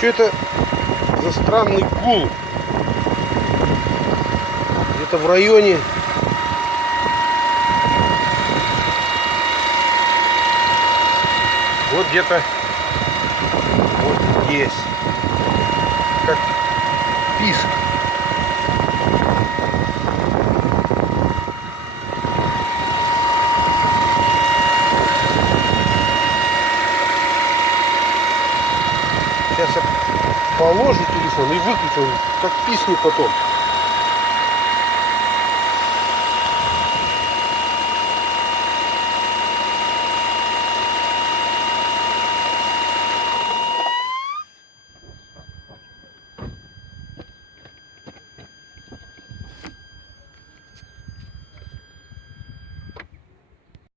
Что это за странный гул? Где-то в районе вот где-то вот здесь, как писк. Сейчас я положу телефон и выключу, как писнет потом.